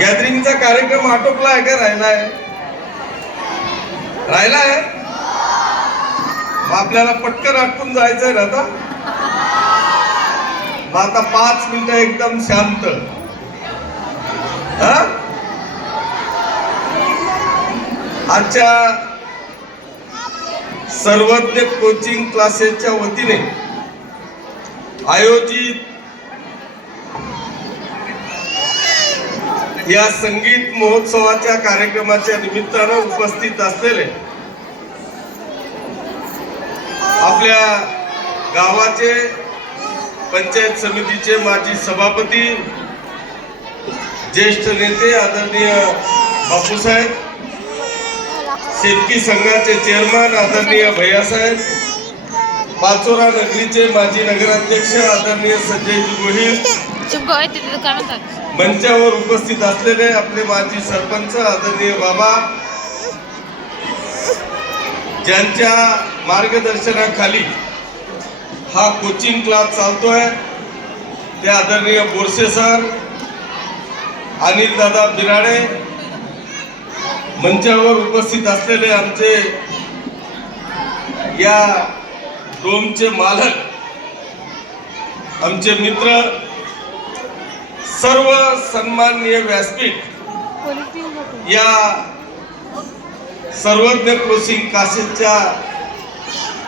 गॅदरिंगचा कार्यक्रम आटोपला आहे का राहिलाय? राहिलाय. मग आपल्याला पटकन आटपून जायचंय ना आता. मग आता 5 मिनिटं एकदम शांत. आजच्या सर्वज्ञ कोचिंग क्लासेसच्या वतीने आयोजित या संगीत महोत्सवाच्या कार्यक्रमाच्या निमित्तानं उपस्थित असलेले आपल्या गावाचे पंचायत समितीचे माजी सभापती, ज्येष्ठ नेते आदरणीय बापूसाहेब, शेतकी संघाचे चेअरमन आदरणीय भैयासाहेब, पाचोरा नगरीचे माजी नगराध्यक्ष आदरणीय संजयजी गोहिल, मंचावर उपस्थित असलेले आपले माजी सरपंच आदरणीय बाबा, ज्यांच्या मार्गदर्शनाखाली हा कोचिंग क्लास चालतोय, ते आदरणीय बोरसे सर, अनिल दादा बिराडे, मंचावर उपस्थित असलेले आमचे या डोमचे मालक, आमचे मित्र, सर्व सन्माननीय व्यासपीठ या सर्वज्ञ कोचिंग क्लासेसच्या